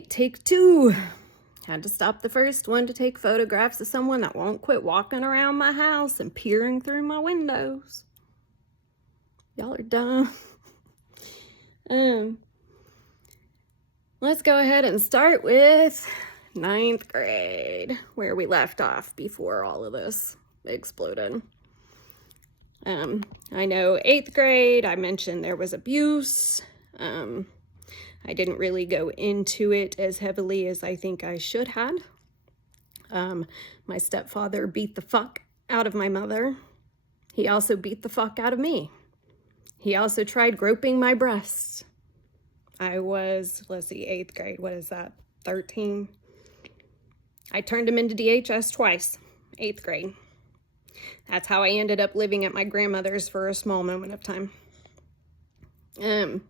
right, take two. Had to stop the first one to take photographs of someone that won't quit walking around my house and peering through my windows. Y'all are dumb. Let's go ahead and start with 9th grade, where we left off before all of this exploded. I know 8th grade, I mentioned there was abuse. I didn't really go into it as heavily as I think I should have. My stepfather beat the fuck out of my mother. He also beat the fuck out of me. He also tried groping my breasts. I was, 8th grade, what is that, 13? I turned him into DHS twice, 8th grade. That's how I ended up living at my grandmother's for a small moment of time. Then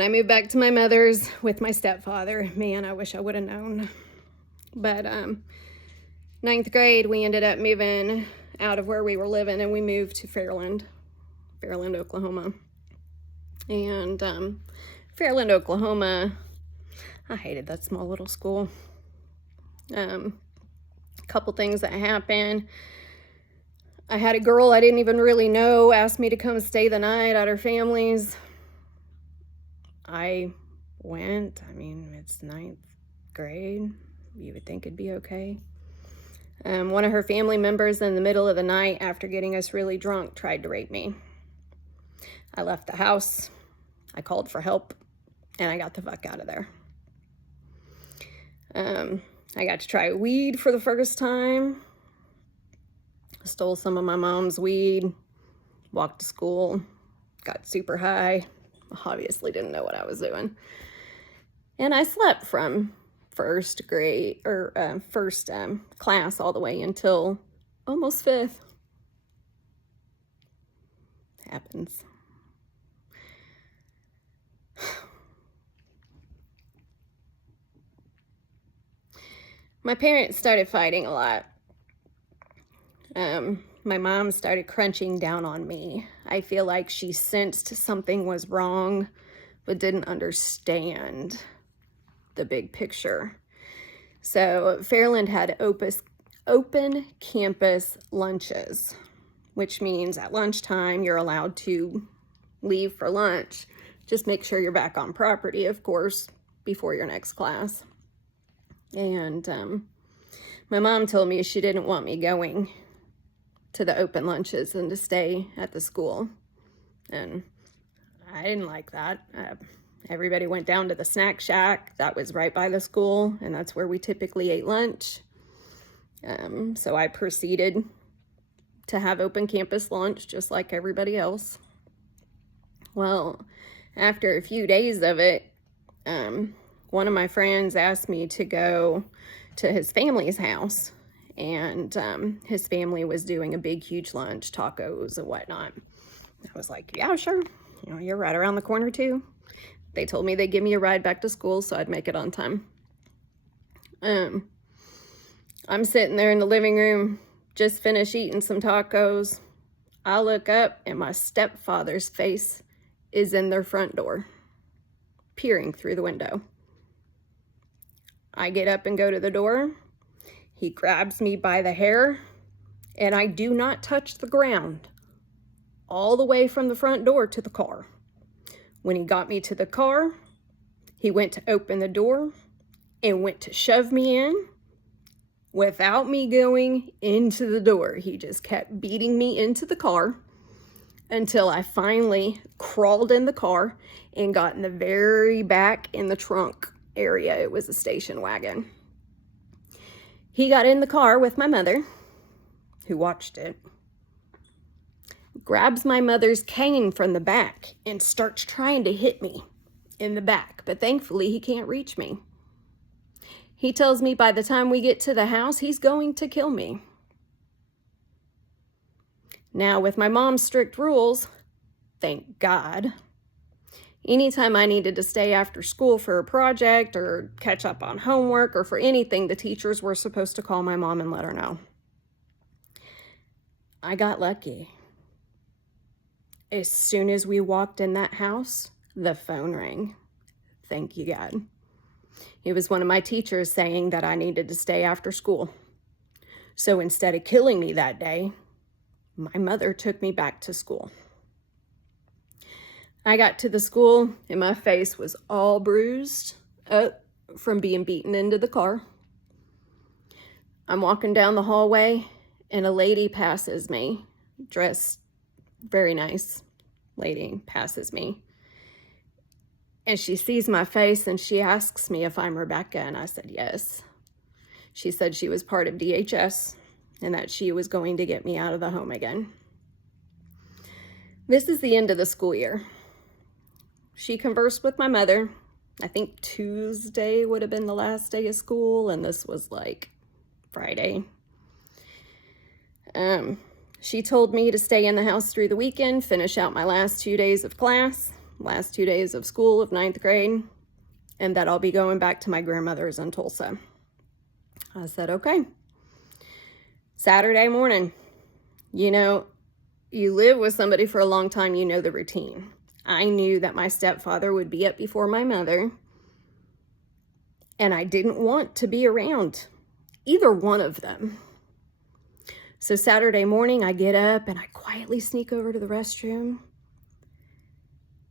I moved back to my mother's with my stepfather. Man, I wish I would have known. But 9th grade, we ended up moving out of where we were living, and we moved to Fairland, Oklahoma. And Fairland, Oklahoma, I hated that small little school. A couple things that happened. I had a girl I didn't even really know ask me to come stay the night at her family's. I went. I mean, it's 9th grade. You would think it'd be okay. One of her family members in the middle of the night, after getting us really drunk, tried to rape me. I left the house. I called for help, and I got the fuck out of there. I got to try weed for the first time. Stole some of my mom's weed, walked to school, got super high. Obviously didn't know what I was doing. And I slept from first class all the way until almost 5th. Happens. My parents started fighting a lot. My mom started crunching down on me. I feel like she sensed something was wrong, but didn't understand the big picture. So Fairland had open campus lunches, which means at lunchtime you're allowed to leave for lunch. Just make sure you're back on property, of course, before your next class. And my mom told me she didn't want me going to the open lunches and to stay at the school. And I didn't like that. Everybody went down to the snack shack that was right by the school, and that's where we typically ate lunch. So I proceeded to have open campus lunch just like everybody else. Well, after a few days of it, one of my friends asked me to go to his family's house, and his family was doing a big, huge lunch, tacos and whatnot. I was like, yeah, sure. You know, you're right around the corner too. They told me they'd give me a ride back to school so I'd make it on time. I'm sitting there in the living room, just finished eating some tacos. I look up and my stepfather's face is in their front door, peering through the window. I get up and go to the door. He grabs me by the hair, and I do not touch the ground all the way from the front door to the car. When he got me to the car, he went to open the door and went to shove me in without me going into the door. He just kept beating me into the car until I finally crawled in the car and got in the very back in the trunk area. It was a station wagon. He got in the car with my mother, who watched it, grabs my mother's cane from the back and starts trying to hit me in the back, but thankfully he can't reach me. He tells me by the time we get to the house, he's going to kill me. Now, with my mom's strict rules, thank God, anytime I needed to stay after school for a project or catch up on homework or for anything, the teachers were supposed to call my mom and let her know. I got lucky. As soon as we walked in that house, the phone rang. Thank you, God. It was one of my teachers saying that I needed to stay after school. So instead of killing me that day, my mother took me back to school. I got to the school and my face was all bruised up from being beaten into the car. I'm walking down the hallway and a lady passes me, dressed very nice lady passes me. And she sees my face and she asks me if I'm Rebecca, and I said yes. She said she was part of DHS and that she was going to get me out of the home again. This is the end of the school year. She conversed with my mother. I think Tuesday would have been the last day of school, and this was like Friday. She told me to stay in the house through the weekend, finish out my last 2 days of class, last 2 days of school of 9th grade, and that I'll be going back to my grandmother's in Tulsa. I said, okay. Saturday morning, you know, you live with somebody for a long time, you know the routine. I knew that my stepfather would be up before my mother, and I didn't want to be around either one of them. So Saturday morning, I get up and I quietly sneak over to the restroom,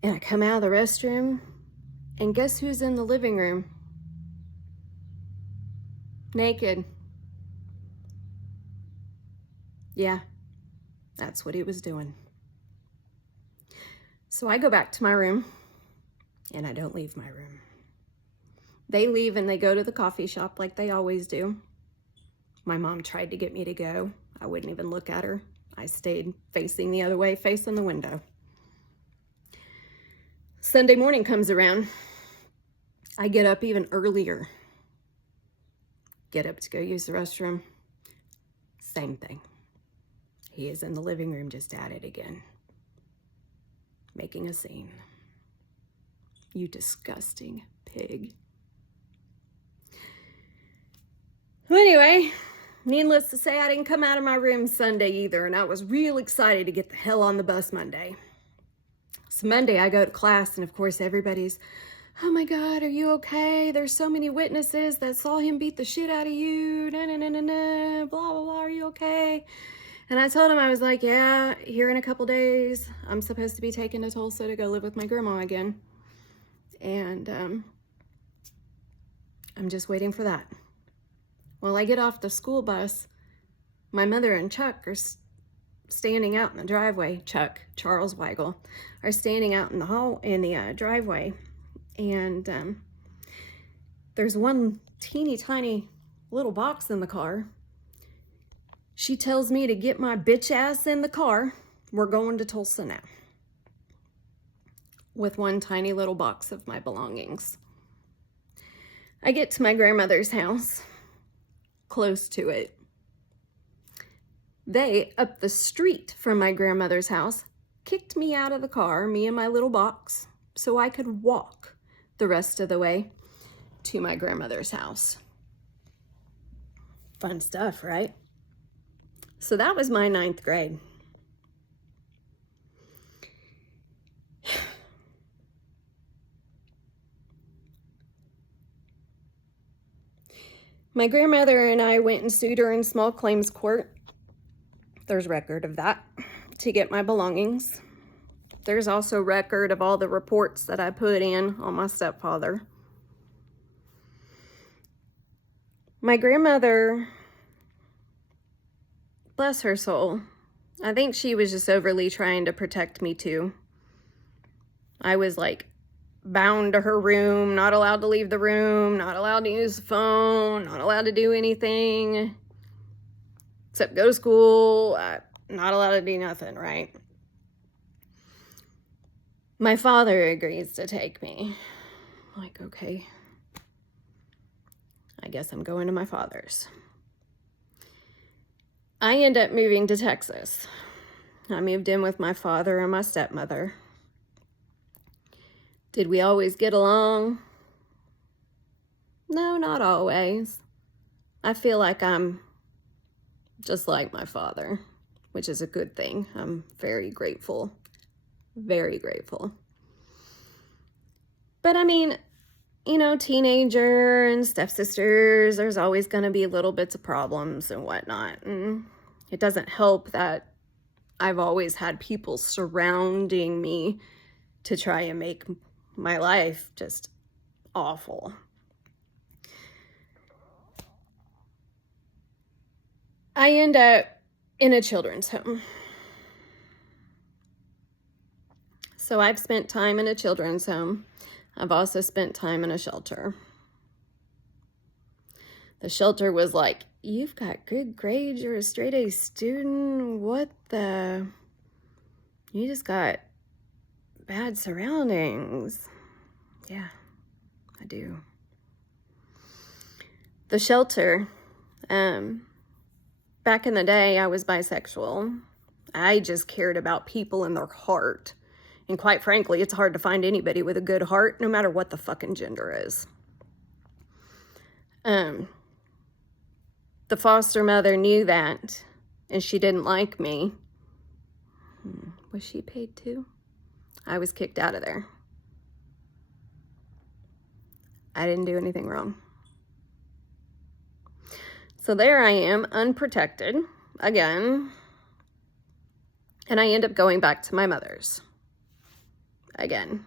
and I come out of the restroom, and guess who's in the living room? Naked. Yeah, that's what he was doing. So I go back to my room, and I don't leave my room. They leave and they go to the coffee shop like they always do. My mom tried to get me to go. I wouldn't even look at her. I stayed facing the other way, facing the window. Sunday morning comes around. I get up even earlier. Get up to go use the restroom. Same thing. He is in the living room just at it again. Making a scene. You disgusting pig. Well, anyway, needless to say, I didn't come out of my room Sunday either, and I was real excited to get the hell on the bus Monday. So Monday I go to class, and of course everybody's, oh my God, are you okay? There's so many witnesses that saw him beat the shit out of you, blah, blah, blah, are you okay? And I told him, I was like, yeah, here in a couple days, I'm supposed to be taken to Tulsa to go live with my grandma again. And I'm just waiting for that. Well, I get off the school bus. My mother and Chuck are standing out in the driveway. Chuck, Charles Weigel, are standing out in the driveway. And there's one teeny tiny little box in the car. She tells me to get my bitch ass in the car. We're going to Tulsa now. With one tiny little box of my belongings. I get to my grandmother's house, close to it. They, up the street from my grandmother's house, kicked me out of the car, me and my little box, so I could walk the rest of the way to my grandmother's house. Fun stuff, right? So that was my 9th grade. My grandmother and I went and sued her in small claims court. There's record of that, to get my belongings. There's also record of all the reports that I put in on my stepfather. My grandmother, bless her soul, I think she was just overly trying to protect me too. I was like bound to her room, not allowed to leave the room, not allowed to use the phone, not allowed to do anything except go to school, not allowed to do nothing, right? My father agrees to take me. I'm like, okay, I guess I'm going to my father's. I end up moving to Texas. I moved in with my father and my stepmother. Did we always get along? No, not always. I feel like I'm just like my father, which is a good thing. I'm very grateful. Very grateful. But I mean, you know, teenager and stepsisters, there's always going to be little bits of problems and whatnot. And it doesn't help that I've always had people surrounding me to try and make my life just awful. I end up in a children's home. So I've spent time in a children's home. I've also spent time in a shelter. The shelter was like, you've got good grades, you're a straight A student, what the? You just got bad surroundings. Yeah, I do. The shelter, back in the day, I was bisexual. I just cared about people and their heart. And quite frankly, it's hard to find anybody with a good heart, no matter what the fucking gender is. The foster mother knew that, and she didn't like me. Was she paid too? I was kicked out of there. I didn't do anything wrong. So there I am, unprotected, again. And I end up going back to my mother's. Again.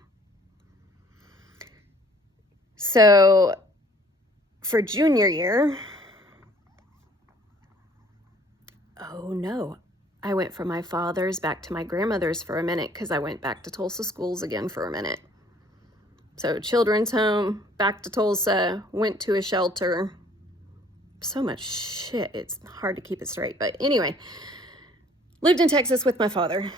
So for junior year, oh no, I went from my father's back to my grandmother's for a minute because I went back to Tulsa schools again for a minute. So children's home, back to Tulsa, went to a shelter. So much shit, it's hard to keep it straight. But anyway, lived in Texas with my father.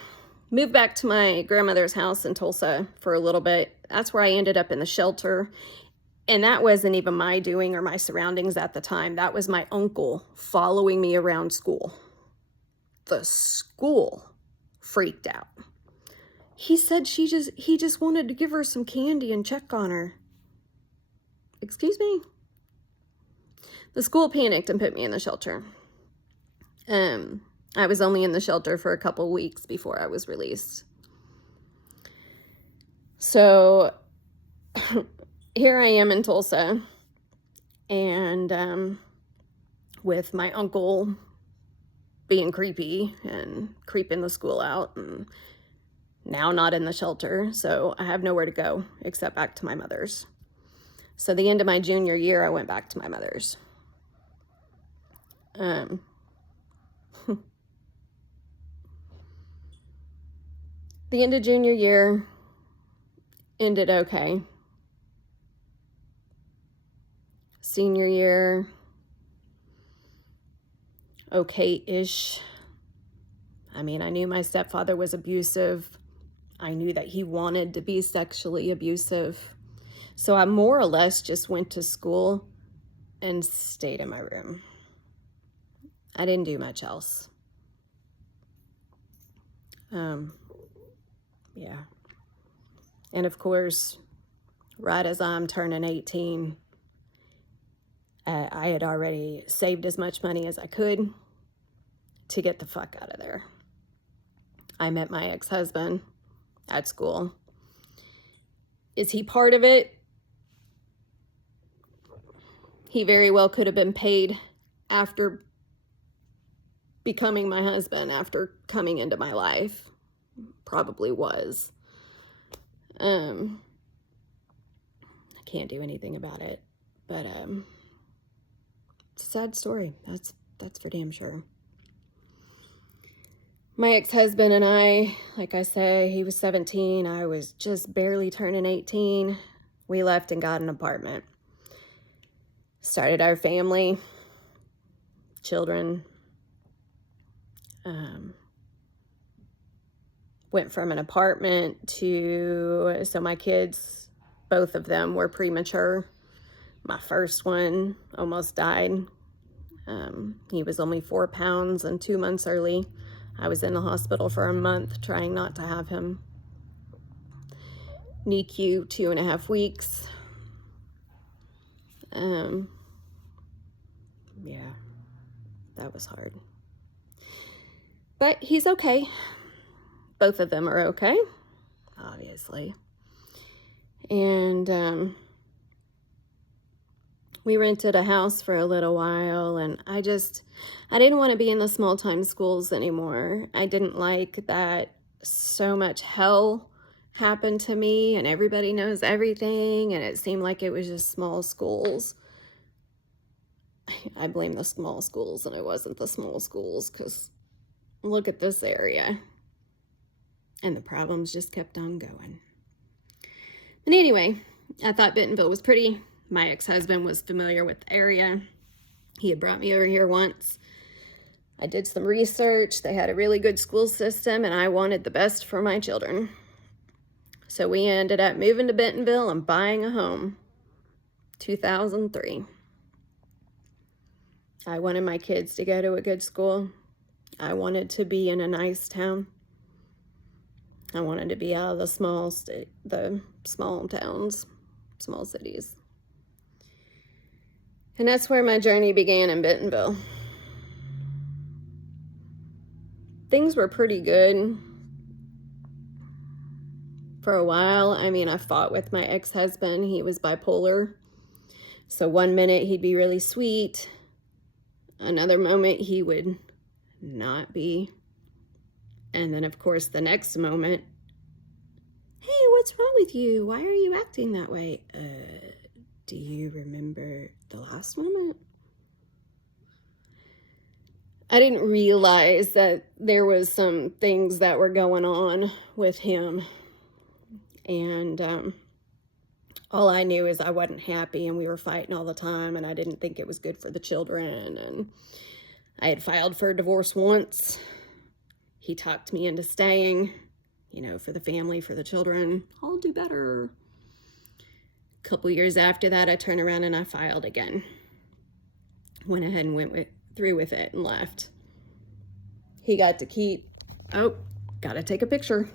Moved back to my grandmother's house in Tulsa for a little bit. That's where I ended up in the shelter. And that wasn't even my doing or my surroundings at the time. That was my uncle following me around school. The school freaked out. He said he just wanted to give her some candy and check on her. Excuse me? The school panicked and put me in the shelter. I was only in the shelter for a couple weeks before I was released. So here I am in Tulsa, and with my uncle being creepy and creeping the school out, and now not in the shelter, so I have nowhere to go except back to my mother's. So the end of my junior year, I went back to my mother's. The end of junior year ended okay. Senior year, okay-ish. I mean, I knew my stepfather was abusive. I knew that he wanted to be sexually abusive. So I more or less just went to school and stayed in my room. I didn't do much else. Yeah. And of course, right as I'm turning 18, I had already saved as much money as I could to get the fuck out of there. I met my ex-husband at school. Is he part of it? He very well could have been paid after becoming my husband, after coming into my life. Probably was. I can't do anything about it, but it's a sad story. That's for damn sure. My ex-husband and I, like I say, he was 17. I was just barely turning 18. We left and got an apartment. Started our family, children. Went from an apartment to, so my kids, both of them were premature. My first one almost died. He was only 4 pounds and 2 months early. I was in the hospital for a month trying not to have him. NICU 2.5 weeks. Yeah, that was hard. But he's okay. Both of them are okay, obviously. And we rented a house for a little while, and I didn't want to be in the small time schools anymore. I didn't like that so much hell happened to me and everybody knows everything, and it seemed like it was just small schools. I blame the small schools, and it wasn't the small schools, because look at this area. And the problems just kept on going. But anyway, I thought Bentonville was pretty. My ex-husband was familiar with the area. He had brought me over here once. I did some research. They had a really good school system, and I wanted the best for my children. So we ended up moving to Bentonville and buying a home. 2003. I wanted my kids to go to a good school. I wanted to be in a nice town. I wanted to be out of the small towns, small cities. And that's where my journey began in Bentonville. Things were pretty good for a while. I mean, I fought with my ex-husband. He was bipolar. So one minute he'd be really sweet. Another moment he would not be. And then, of course, the next moment, hey, what's wrong with you? Why are you acting that way? Do you remember the last moment? I didn't realize that there was some things that were going on with him. And all I knew is I wasn't happy, and we were fighting all the time, and I didn't think it was good for the children. And I had filed for a divorce once. He talked me into staying, you know, for the family, for the children. I'll do better. A couple years after that, I turned around and I filed again. Went ahead and went through with it and left. He got to keep, oh, gotta take a picture.